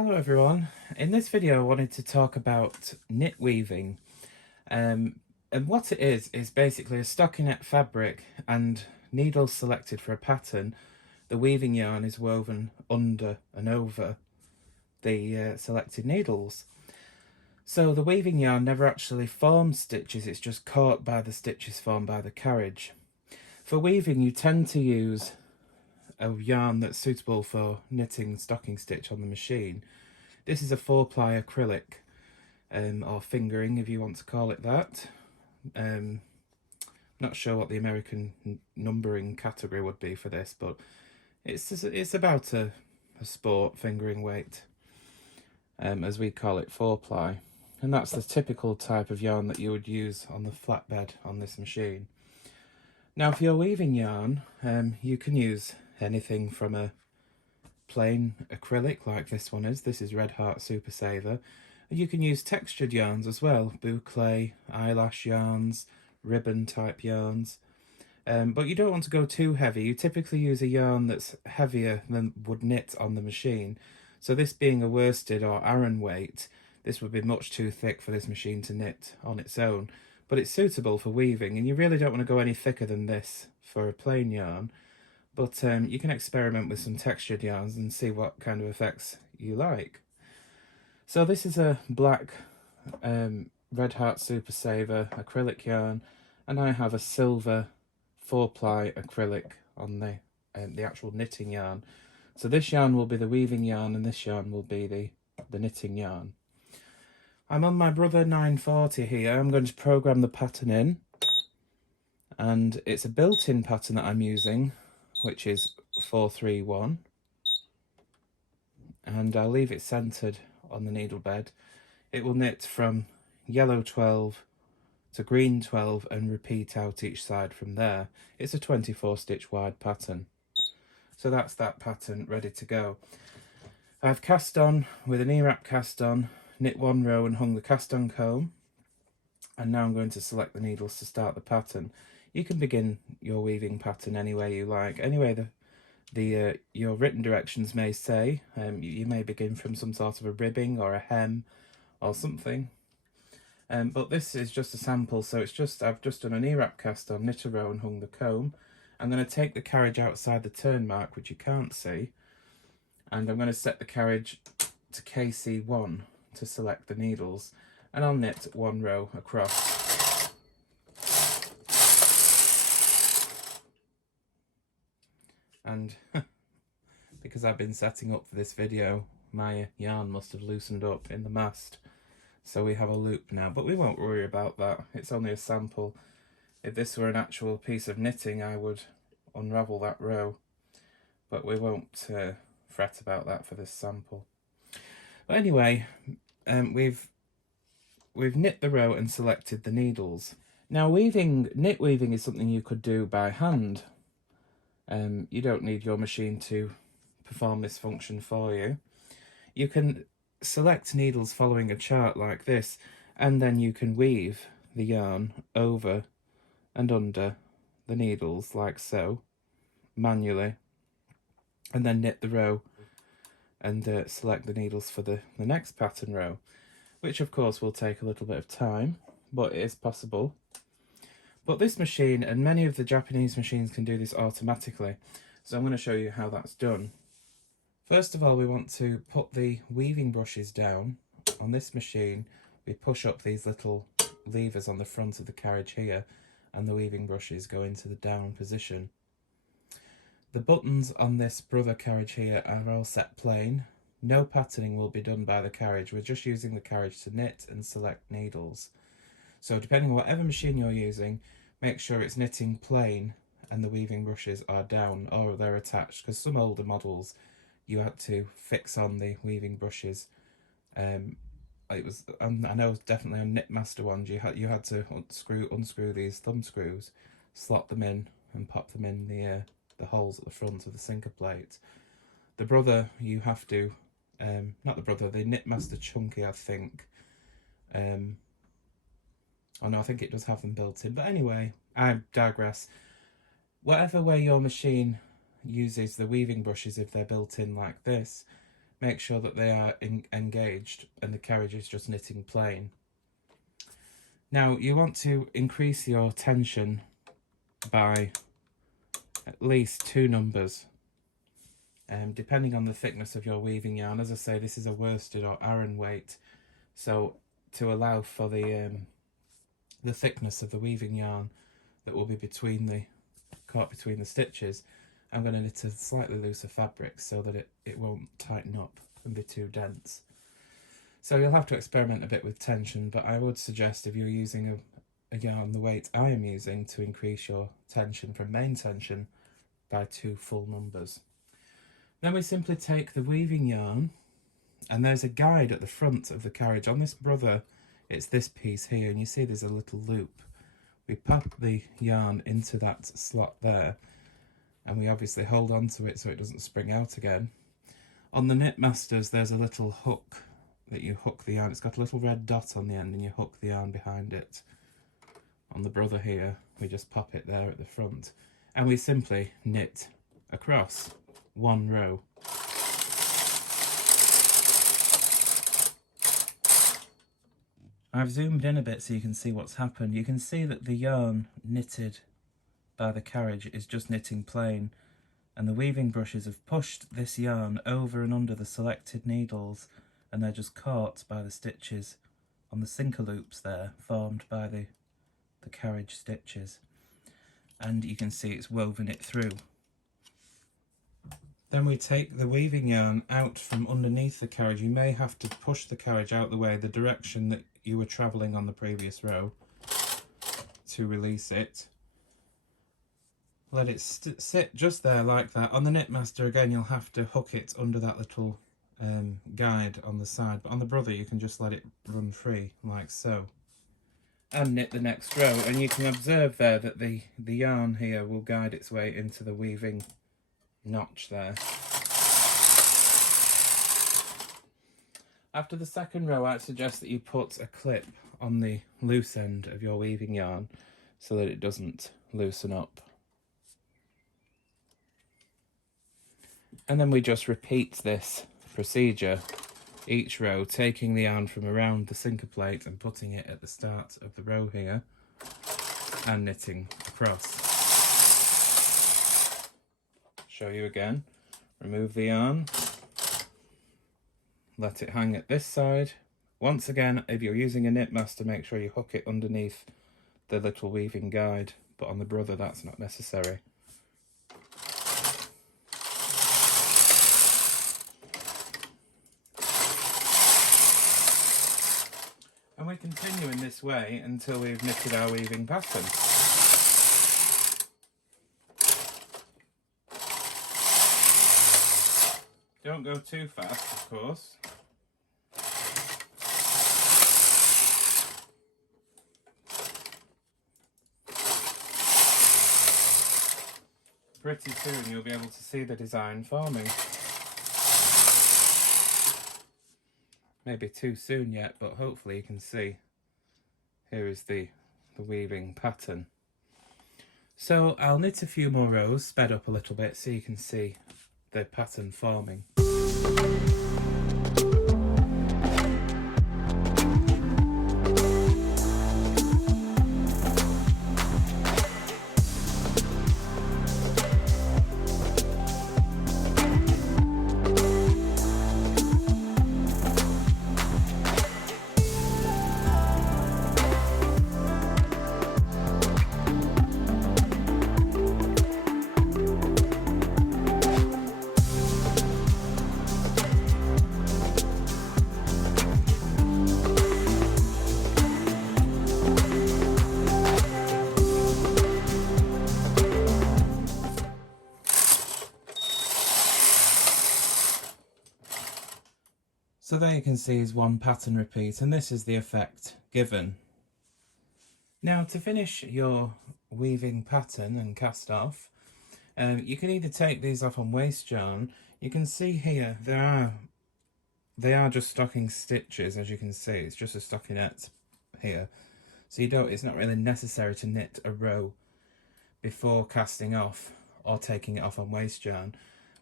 Hello everyone. In this video I wanted to talk about knit weaving, and what it is basically a stockinette fabric and needles selected for a pattern. The weaving yarn is woven under and over the selected needles. So the weaving yarn never actually forms stitches, it's just caught by the stitches formed by the carriage. For weaving you tend to use a yarn that's suitable for knitting stocking stitch on the machine. This is a 4-ply acrylic, or fingering if you want to call it that. Not sure what the American numbering category would be for this, but it's about a sport fingering weight, as we call it, 4-ply. And that's the typical type of yarn that you would use on the flatbed on this machine. Now for your weaving yarn, you can use anything from a plain acrylic like this one is. This is Red Heart Super Saver. And you can use textured yarns as well, boucle, eyelash yarns, ribbon type yarns. But you don't want to go too heavy. You typically use a yarn that's heavier than would knit on the machine. So this being a worsted or Aran weight, this would be much too thick for this machine to knit on its own. But it's suitable for weaving, and you really don't want to go any thicker than this for a plain yarn. But you can experiment with some textured yarns and see what kind of effects you like. So this is a black Red Heart Super Saver acrylic yarn, and I have a silver 4-ply acrylic on the actual knitting yarn. So this yarn will be the weaving yarn, and this yarn will be the knitting yarn. I'm on my Brother 940 here. I'm going to program the pattern in, and it's a built-in pattern that I'm using, which is 431, and I'll leave it centered on the needle bed. It will knit from yellow 12 to green 12 and repeat out each side from there. It's a 24 stitch wide pattern. So that's that pattern ready to go. I've cast on with an E-wrap cast on, knit one row and hung the cast on comb, and now I'm going to select the needles to start the pattern. You can begin your weaving pattern any way you like. Anyway, your written directions may say. You may begin from some sort of a ribbing or a hem or something. But this is just a sample, so I've just done an E-wrap cast on, knit a row and hung the comb. I'm going to take the carriage outside the turn mark, which you can't see, and I'm going to set the carriage to KC1 to select the needles, and I'll knit one row across. And because I've been setting up for this video, my yarn must have loosened up in the mast, so we have a loop now, but we won't worry about that. It's only a sample. If this were an actual piece of knitting, I would unravel that row, but we won't fret about that for this sample. But anyway, we've knit the row and selected the needles. Now knit weaving is something you could do by hand. You don't need your machine to perform this function for you. You can select needles following a chart like this, and then you can weave the yarn over and under the needles like so, manually, and then knit the row and select the needles for the next pattern row, which of course will take a little bit of time, but it is possible. But this machine and many of the Japanese machines can do this automatically, so I'm going to show you how that's done. First of all, we want to put the weaving brushes down. On this machine, we push up these little levers on the front of the carriage here, and the weaving brushes go into the down position. The buttons on this Brother carriage here are all set plain. No patterning will be done by the carriage. We're just using the carriage to knit and select needles. So depending on whatever machine you're using, make sure it's knitting plain and the weaving brushes are down or they're attached, because some older models you had to fix on the weaving brushes. I know definitely on Knitmaster ones you had to unscrew these thumb screws, slot them in and pop them in the holes at the front of the sinker plate. The Brother, you have to, not the Brother, the Knitmaster Chunky, I think. Oh no, I think it does have them built in. But anyway, I digress. Whatever way your machine uses the weaving brushes, if they're built in like this, make sure that they are engaged and the carriage is just knitting plain. Now you want to increase your tension by at least 2 numbers, depending on the thickness of your weaving yarn. As I say, this is a worsted or Aran weight, so to allow for the thickness of the weaving yarn that will be caught between the stitches, I'm going to knit a slightly looser fabric so that it won't tighten up and be too dense. So you'll have to experiment a bit with tension, but I would suggest, if you're using a yarn the weight I am using, to increase your tension from main tension by 2 full numbers. Then we simply take the weaving yarn, and there's a guide at the front of the carriage. On this brother, it's this piece here, and you see there's a little loop. We pop the yarn into that slot there, and we obviously hold on to it so it doesn't spring out again. On the Knitmasters, there's a little hook that you hook the yarn. It's got a little red dot on the end, and you hook the yarn behind it. On the brother here, we just pop it there at the front, and we simply knit across 1 row. I've zoomed in a bit so you can see what's happened. You can see that the yarn knitted by the carriage is just knitting plain, and the weaving brushes have pushed this yarn over and under the selected needles, and they're just caught by the stitches on the sinker loops there, formed by the carriage stitches. And you can see it's woven it through. Then we take the weaving yarn out from underneath the carriage. You may have to push the carriage out the way, the direction that you were travelling on the previous row, to release it. Let it sit just there like that. On the Knitmaster, again, you'll have to hook it under that little guide on the side, but on the brother you can just let it run free like so, and knit the next row. And you can observe there that the yarn here will guide its way into the weaving notch there. After the second row, I'd suggest that you put a clip on the loose end of your weaving yarn so that it doesn't loosen up. And then we just repeat this procedure each row, taking the yarn from around the sinker plate and putting it at the start of the row here, and knitting across. Show you again. Remove the yarn, let it hang at this side. Once again, if you're using a Knitmaster, make sure you hook it underneath the little weaving guide, but on the brother that's not necessary. And we continue in this way until we've knitted our weaving pattern. Don't go too fast, of course. Pretty soon you'll be able to see the design forming. Maybe too soon yet, but hopefully you can see. Here is the weaving pattern. So I'll knit a few more rows, sped up a little bit, so you can see the pattern forming. So there you can see is one pattern repeat, and this is the effect given. Now to finish your weaving pattern and cast off, you can either take these off on waste yarn. You can see here they are just stocking stitches, as you can see. It's just a stockinette here, so it's not really necessary to knit a row before casting off or taking it off on waste yarn.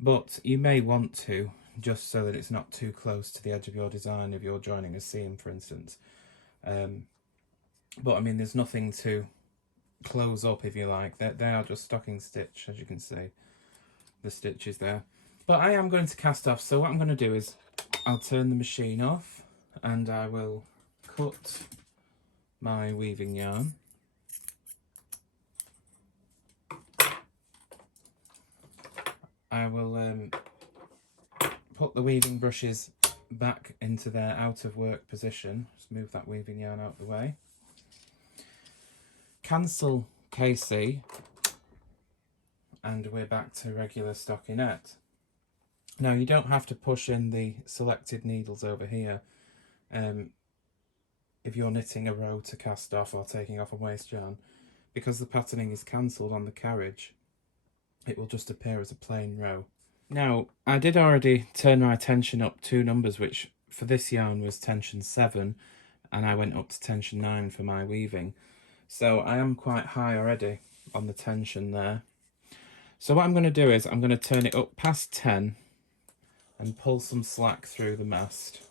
but you may want to, just so that it's not too close to the edge of your design if you're joining a seam, for instance. But I mean, there's nothing to close up, if you like. They are just stocking stitch, as you can see, the stitches there. But I am going to cast off, so what I'm going to do is I'll turn the machine off and I will cut my weaving yarn. I will put the weaving brushes back into their out of work position. Just move that weaving yarn out of the way. Cancel KC, and we're back to regular stockinette. Now you don't have to push in the selected needles over here if you're knitting a row to cast off or taking off a waste yarn, because the patterning is cancelled on the carriage. It will just appear as a plain row. Now, I did already turn my tension up 2 numbers, which for this yarn was tension 7, and I went up to tension 9 for my weaving. So I am quite high already on the tension there. So what I'm going to do is I'm going to turn it up past 10 and pull some slack through the mast.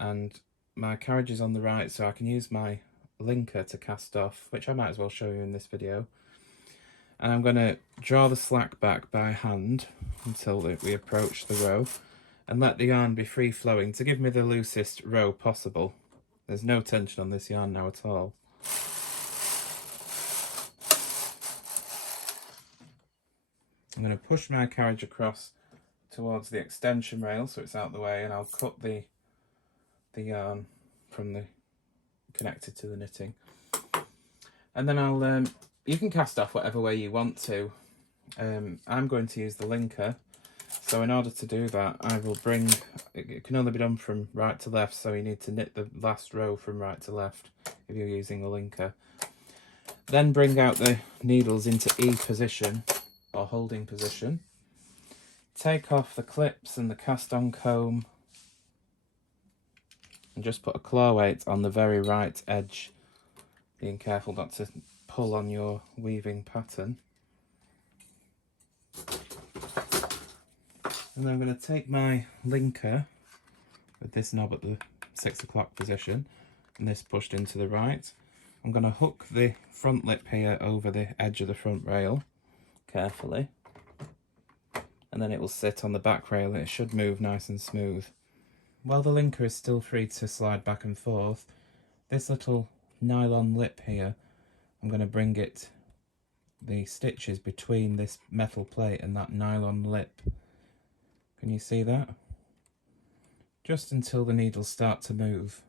And my carriage is on the right, so I can use my linker to cast off, which I might as well show you in this video. And I'm going to draw the slack back by hand until we approach the row, and let the yarn be free flowing to give me the loosest row possible. There's no tension on this yarn now at all. I'm going to push my carriage across towards the extension rail so it's out the way, and I'll cut the yarn from the connected to the knitting. And then I'll you can cast off whatever way you want to. I'm going to use the linker, so in order to do that I will bring, it can only be done from right to left, so you need to knit the last row from right to left if you're using the linker. Then bring out the needles into E position, or holding position. Take off the clips and the cast on comb and just put a claw weight on the very right edge, being careful not to pull on your weaving pattern. And then I'm going to take my linker with this knob at the 6 o'clock position and this pushed into the right. I'm going to hook the front lip here over the edge of the front rail carefully, and then it will sit on the back rail and it should move nice and smooth. While the linker is still free to slide back and forth, this little nylon lip here, I'm going to bring the stitches between this metal plate and that nylon lip. Can you see that? Just until the needles start to move,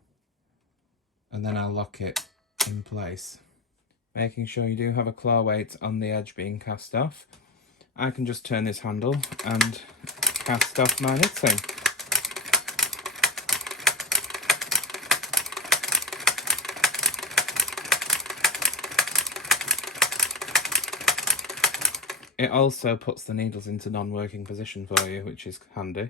and then I'll lock it in place. Making sure you do have a claw weight on the edge being cast off. I can just turn this handle and cast off my knitting. It also puts the needles into non-working position for you, which is handy.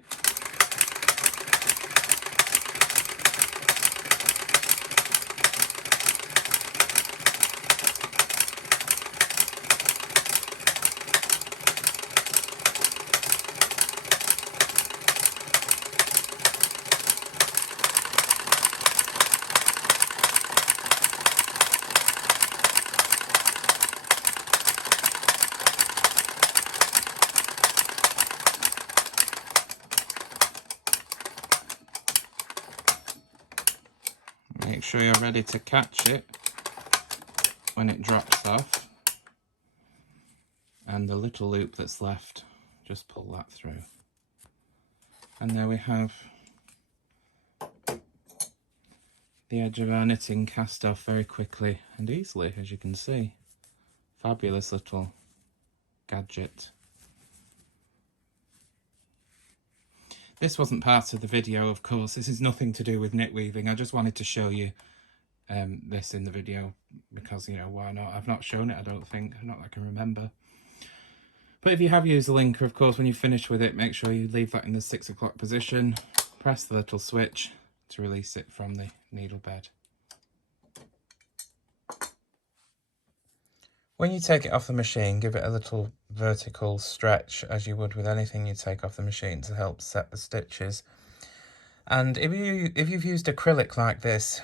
Make sure you're ready to catch it when it drops off, and the little loop that's left, just pull that through. And there we have the edge of our knitting cast off very quickly and easily, as you can see. Fabulous little gadget. This wasn't part of the video, of course. This is nothing to do with knit weaving. I just wanted to show you this in the video because, you know, why not? I've not shown it, I don't think. Not that I can remember. But if you have used the linker, of course, when you finish with it, make sure you leave that in the 6 o'clock position. Press the little switch to release it from the needle bed. When you take it off the machine, give it a little vertical stretch as you would with anything you take off the machine to help set the stitches. And if you've used acrylic like this,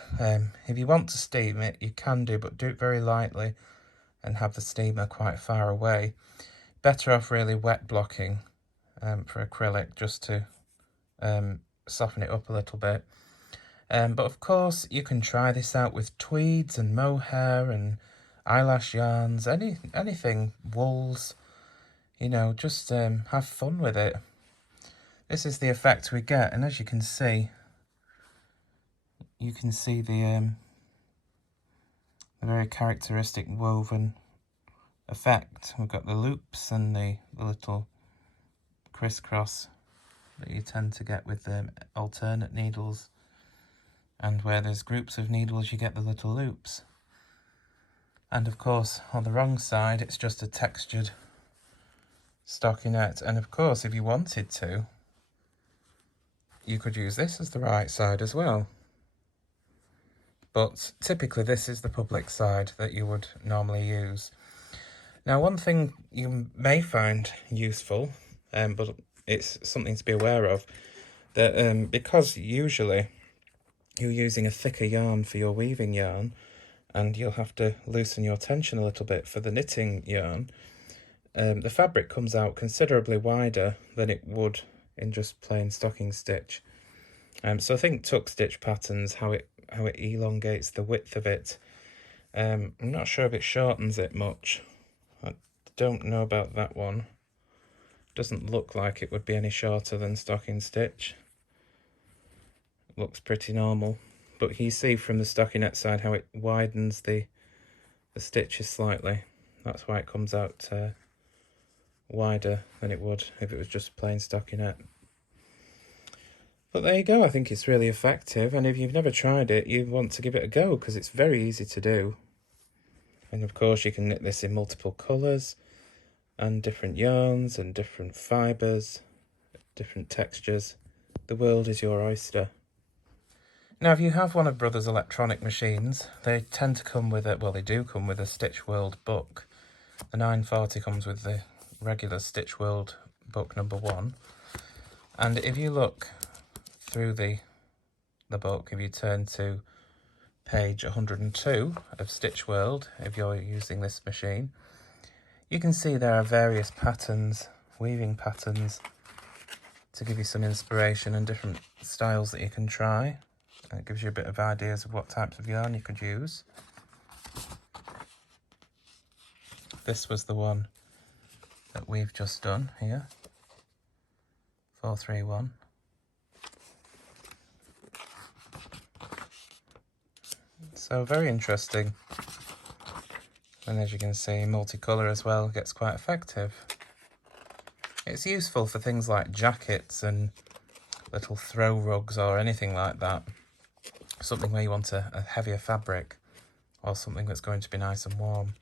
if you want to steam it, you can do, but do it very lightly and have the steamer quite far away. Better off really wet blocking for acrylic, just to soften it up a little bit. But of course you can try this out with tweeds and mohair and eyelash yarns, anything, wools, you know, just have fun with it. This is the effect we get, and as you can see the very characteristic woven effect. We've got the loops and the little crisscross that you tend to get with alternate needles, and where there's groups of needles you get the little loops. And of course on the wrong side it's just a textured stockinette, and of course if you wanted to, you could use this as the right side as well. But typically this is the public side that you would normally use. Now, one thing you may find useful, but it's something to be aware of, that because usually you're using a thicker yarn for your weaving yarn, and you'll have to loosen your tension a little bit for the knitting yarn, the fabric comes out considerably wider than it would in just plain stocking stitch. So I think tuck stitch patterns, how it elongates the width of it. I'm not sure if it shortens it much. I don't know about that one. Doesn't look like it would be any shorter than stocking stitch. Looks pretty normal. But you see from the stockinette side how it widens the stitches slightly. That's why it comes out wider than it would if it was just plain stockinette. But there you go, I think it's really effective, and if you've never tried it, you want to give it a go because it's very easy to do. And of course you can knit this in multiple colours and different yarns and different fibres, different textures. The world is your oyster. Now, if you have one of Brother's electronic machines, they tend to come with they do come with a Stitch World book. The 940 comes with the regular Stitch World book #1. And if you look through the book, if you turn to page 102 of Stitch World, if you're using this machine, you can see there are various patterns, weaving patterns, to give you some inspiration and different styles that you can try. And it gives you a bit of ideas of what types of yarn you could use. This was the one that we've just done here, 431. So very interesting, and as you can see, multicolour as well, gets quite effective. It's useful for things like jackets and little throw rugs or anything like that. Something where you want a heavier fabric, or something that's going to be nice and warm.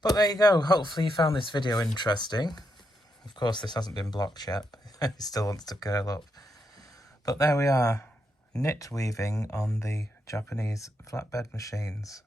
But there you go, hopefully you found this video interesting. Of course this hasn't been blocked yet, it still wants to curl up. But there we are, knit weaving on the Japanese flatbed machines.